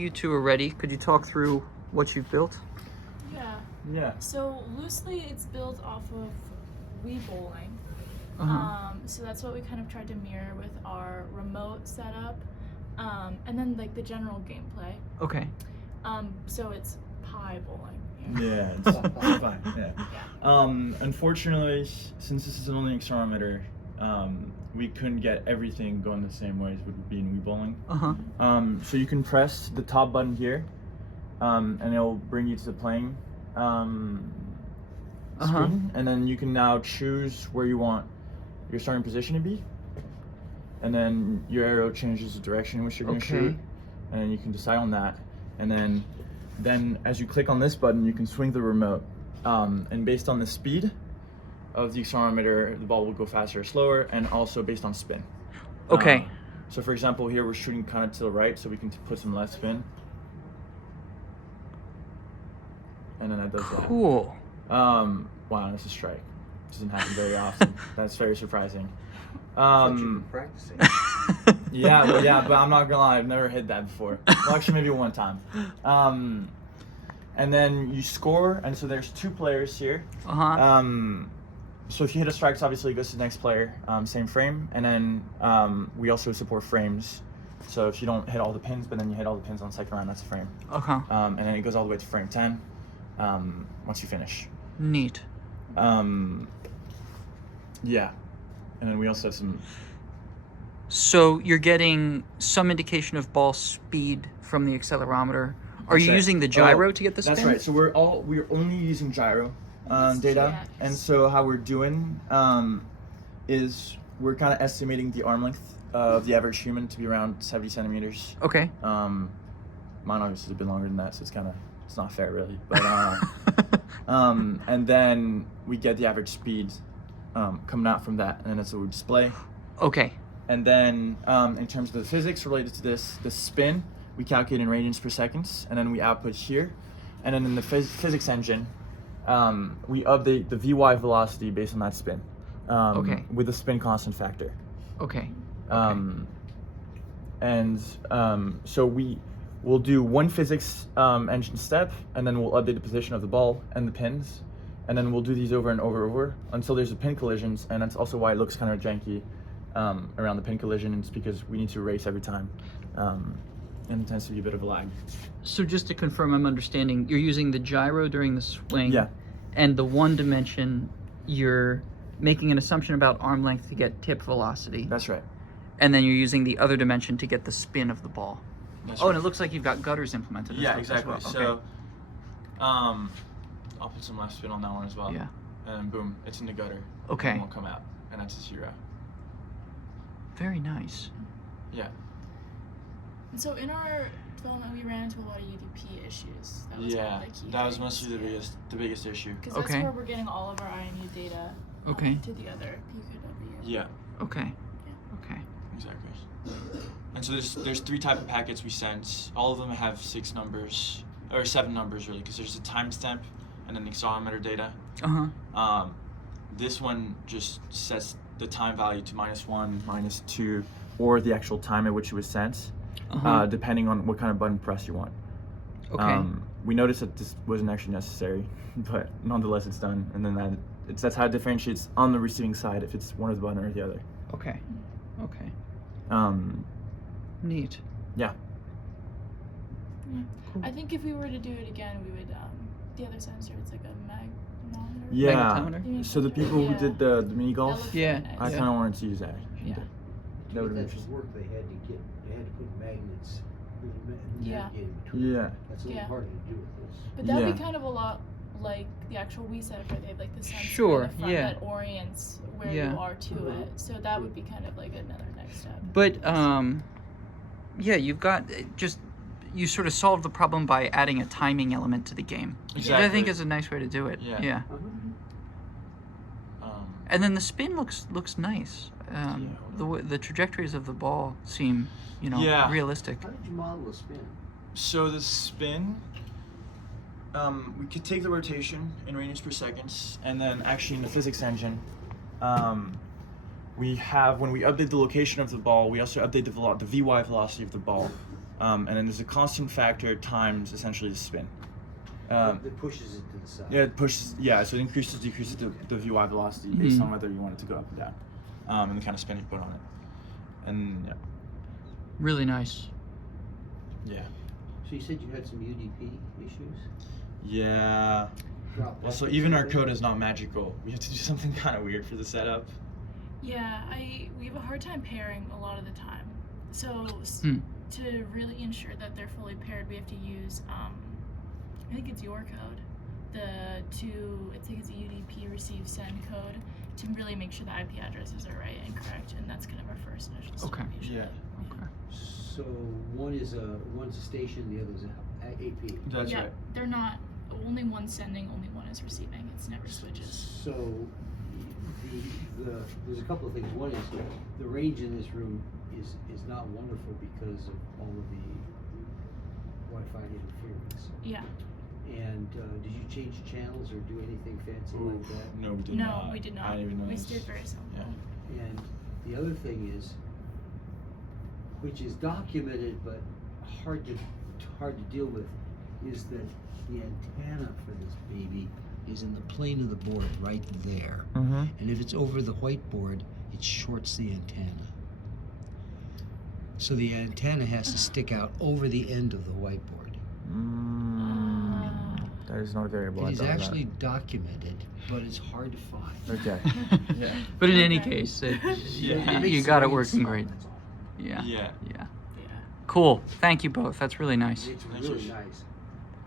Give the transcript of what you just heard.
You two are ready. Could you talk through what you've built? Yeah. So loosely, it's built off of Wii Bowling. So that's what we kind of tried to mirror with our remote setup, and then like the general gameplay. Okay. So it's Pi Bowling. Yeah, it's fine. Yeah. Unfortunately, since this is an only accelerometer, we couldn't get everything going the same way as would be in Wii Bowling. So you can press the top button here, and it'll bring you to the playing screen, and then you can now choose where you want your starting position to be, and then your arrow changes the direction in which you're going to shoot, and then you can decide on that, and then as you click on this button, you can swing the remote, and based on the speed of the accelerometer, the ball will go faster or slower, and also based on spin. Okay. So for example, here we're shooting kind of to the right, so we can put some left spin, and then that does that. Cool. Wow, that's a strike. Doesn't happen very often. That's very surprising. You've been practicing. Yeah, but I'm not gonna lie, I've never hit that before. Well, actually, maybe one time. And then you score, and so there's 2 players here. So if you hit a strike, obviously it goes to the next player, same frame, and then we also support frames. So if you don't hit all the pins, but then you hit all the pins on the second round, that's a frame. And then it goes all the way to frame 10 once you finish. Neat. Yeah, and then we also have some. So you're getting some indication of ball speed from the accelerometer. Are you using the gyro to get the spin? That's right. So we're only using gyro data, and so how we're doing is we're kind of estimating the arm length of the average human to be around 70 centimeters. Okay. Mine obviously is a bit longer than that, so it's not fair really. But and then we get the average speed coming out from that, and then that's what we display. Okay. And then in terms of the physics related to this spin, we calculate in radians per second, and then we output here. And then in the physics engine, we update the Vy velocity based on that spin. With the spin constant factor. Okay. So we'll do one physics engine step, and then we'll update the position of the ball and the pins, and then we'll do these over and over until there's a pin collisions, and that's also why it looks kind of janky around the pin collision. It's because we need to race every time, and it tends to be a bit of a lag. So just to confirm I'm understanding, you're using the gyro during the swing, and the one dimension, you're making an assumption about arm length to get tip velocity. That's right. And then you're using the other dimension to get the spin of the ball. That's right. And it looks like you've got gutters implemented. Yeah, exactly. As well. So, I'll put some left spin on that one as well. Yeah. And then boom, it's in the gutter. Okay. And it won't come out, and that's a 0. Very nice. Yeah. And so in our development, we ran into a lot of UDP issues. That was one of the key that was things. mostly the biggest issue. Because that's where we're getting all of our IMU data to the other PQW. Yeah. Okay. Yeah. Okay. Exactly. And so there's 3 type of packets we sent. All of them have 6 numbers, or 7 numbers really, because there's a timestamp and then the accelerometer data. This one just sets the time value to -1, -2, or the actual time at which it was sent, depending on what kind of button press you want. Okay. We noticed that this wasn't actually necessary, but nonetheless it's done, and then that's how it differentiates on the receiving side if it's one of the button or the other. Okay. Neat. Yeah. Cool. I think if we were to do it again, we would, the other sensor, it's like a magnometer. Yeah. Magnetometer? So the people who did the mini golf, Yeah. I kind of wanted to use that. Yeah. That would have been That's interesting. work they had to put magnets Yeah. in between. Yeah. That's a little harder to do with this. But that would be kind of a lot like the actual Wii setup where they have like the sensor in the front that orients where you are to it. So that would be kind of like another next step. But you've got you sort of solved the problem by adding a timing element to the game. Exactly. Which I think is a nice way to do it. Yeah. And then the spin looks nice. The trajectories of the ball seem, realistic. How did you model the spin? So the spin, we could take the rotation in radians per second, and then actually in the physics engine, we have, when we update the location of the ball, we also update the Vy velocity of the ball. and then there's a constant factor times essentially the spin. It pushes it to the side. Yeah, it pushes. Yeah, so it increases, decreases the VY velocity based on whether you want it to go up or down, and the kind of spin you put on it. And yeah. Really nice. Yeah. So you said you had some UDP issues? Yeah. Drop Also, buckets even or our anything? code is not magical. We have to do something kind of weird for the setup. Yeah, we have a hard time pairing a lot of the time. So to really ensure that they're fully paired, we have to use I think it's your code, I think it's a UDP receive send code to really make sure the IP addresses are right and correct, and that's kind of our first initial step. Okay. Usually. Yeah. Okay. So one's a station, the other's a AP. That's Yeah, right. they're not. Only one's sending, only one is receiving. It's never switches. So there's a couple of things. One is the range in this room is not wonderful because of all of the Wi-Fi interference. Yeah. And did you change channels or do anything fancy like that? No, we did No, not. we did not. I didn't even know We this. stayed very simple. Yeah. And the other thing is, which is documented but hard to deal with, is that the antenna for this baby is in the plane of the board right there. Mm-hmm. And if it's over the whiteboard, it shorts the antenna. So the antenna has to stick out over the end of the whiteboard. That is not a variable. It is actually documented, but it's hard to find. Okay. Yeah. But in any Okay. case, Yeah. you got it working great. Yeah. Yeah. Yeah. Yeah. Cool. Thank you both. That's really nice. It's Thanks, really Josh. nice.